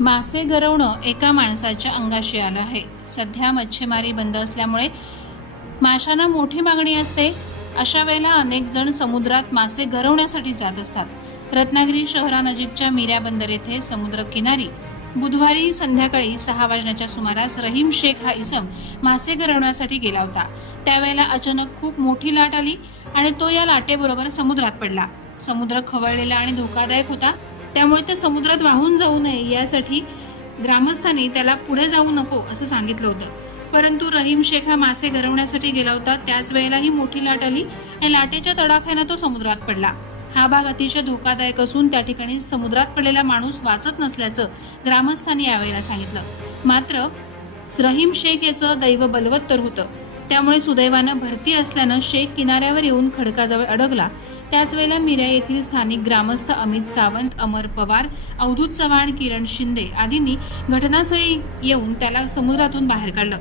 मासे गरवणं एका माणसाच्या अंगाशी आलं आहे. सध्या मच्छीमारी बंद असल्यामुळे माशांना मोठी मागणी असते. अशा वेळेला अनेक जण समुद्रात मासे गरवण्यासाठी जात असतात. रत्नागिरी शहरानजीकच्या मीरा बंदर येथे समुद्र किनारी बुधवारी संध्याकाळी सहा वाजण्याच्या सुमारास रहीम शेख हा इसम मासे गरवण्यासाठी गेला होता. त्यावेळेला अचानक खूप मोठी लाट आली आणि तो या लाटेबरोबर समुद्रात पडला. समुद्र खवळलेला आणि धोकादायक होता. त्यामुळे ते समुद्रात वाहून जाऊ नये यासाठी ग्रामस्थांनी त्याला पुढे जाऊ नको असं सांगितलं होतं. परंतु रहीम शेख हा मासे गरवण्यासाठी गेला होता. त्याच वेळेला ही मोठी लाट आली आणि लाटेच्या तडाख्यानं तो समुद्रात पडला. हा भाग अतिशय धोकादायक असून त्या ठिकाणी समुद्रात पडलेला माणूस वाचत नसल्याचं ग्रामस्थांनी यावेळेला सांगितलं. मात्र रहीम शेख याचं दैव बलवत्तर होतं. त्यामुळे सुदैवानं भरती असल्यानं शेख किनाऱ्यावर येऊन खडकाजवळ अडकला त्याच वेळेला मिऱ्या येथील स्थानिक ग्रामस्थ अमित सावंत अमर पवार अवधूत चव्हाण किरण शिंदे आदींनी घटनास्थळी येऊन त्याला समुद्रातून बाहेर काढलं.